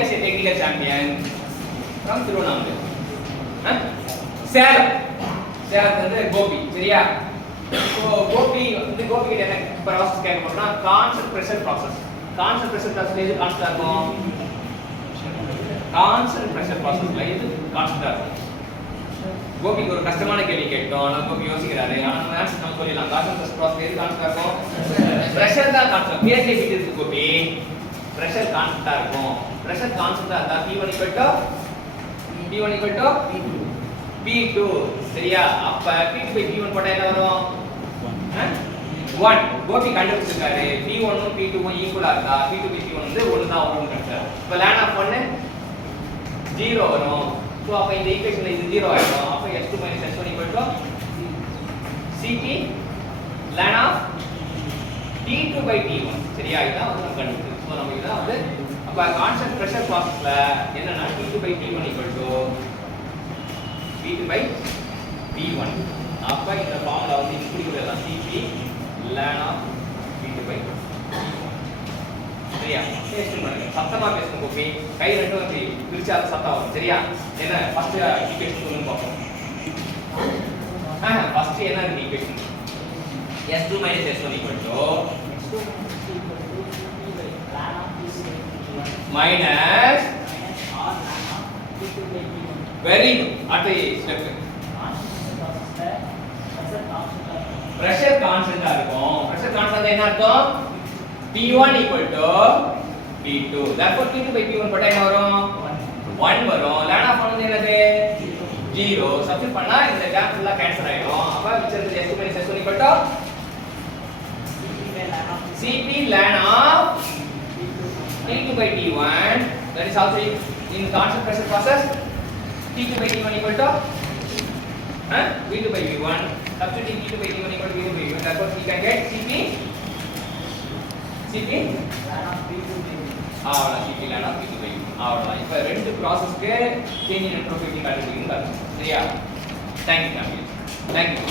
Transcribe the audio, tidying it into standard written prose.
as a technical champion from Tirunelveli. Salem வந்து கோபி சரியா. So Gopi கிட்ட என்ன ப்ராசஸ் கேட்க போறோம்னா constant pressure process. Constant pressure process எது கான்ஸ்டன்டா இருக்கும்? கான்ஸ்டன்ட் ப்ரெஷர் ப்ராசஸ்ல இது கான்ஸ்டன்டா இருக்கும். கோபிக்கு ஒரு கஷ்டமான கேள்வி கேட்டோம். ஆனா கோபி யோசிக்கிறாரு. ஆனா நம்ம ஆன்சர் நம்ம சொல்லிடலாம். கான்ஸ்டன்ட் ப்ரெஷர் ப்ராசஸ் எது கான்ஸ்டன்டா இருக்கும்? ப்ரெஷர் தான் கான்ஸ்டன்ட். பேர்லயே விட்டு இருக்கு கோபி. ப்ரெஷர் கான்ஸ்டன்டா இருக்கும். ப்ரெஷர் கான்ஸ்டன்டா இருந்தா P1 P2 சரியா. அப்ப P2/P1 போட்டா என்ன வரும்? 1. கோபி கண்டுபிடிச்சிருக்காரு. P1 ம் P2 ம் ஈக்குவலா இருந்தா P2/P1 வந்து 1 தான் வரும்னு கண்டுபிடிச்சாரு. இப்ப ln of 1 0 வரும். சோ அப்ப இந்த ஈக்குவேஷன்ல இது 0 ஆயிடும். அப்ப S2 - S1 Cp ln of T2/T1 சரியா. இதான் வந்து நம்ம கண்டுபிடிச்சோம். சோ நம்ம இத வந்து அப்ப கான்ஸ்டன்ட் பிரஷர் ப்ராசஸ்ல என்னன்னா T2/T1 P2/P1. அப்ப இந்த ஃபார்முலா வந்து இப்படி எழுதலாம். Cp ln of P2/P1 சரியா. டெஸ்ட் பண்ணுங்க. சத்தமா பேசுங்க கோபி. கை ரெண்டும் அப்படி பிரிச்சா சத்தம் வரும் சரியா. என்ன ஃபர்ஸ்ட் ஈக்குவேஷன் சொல்லுங்க பாப்போம். ஃபர்ஸ்ட் என்ன இருக்கு equation? S2 - S1 minus very good. அடுத்த ஸ்டெப் pressure constant இருக்கும். pressure constant என்ன அர்த்தம்? P1 P2. therefore T2/P1 போட்டா என்ன வரும்? 1 வரும். ln of 1 என்னது? 0. சப்ஸ்டிட் பண்ணா இந்த டேர்ம் ஃபுல்லா கேன்சல் ஆயிடும். அப்ப மிச்சம் இருக்கிறது S2 - S1 Cp ln of T2/T1. that is also in constant pressure process. T2/T1 V2/V1. substituting T2/T1 V2/V1. therefore we can get Cp அவ்வளவுதான். Cp ln of V2/V1 அவ்வளவுதான். இப்ப ரெண்டு ப்ராசஸ்க்கு சேஞ்ச் இன் என்ட்ரோபி கால்குலேஷன் சரியா. Thank you.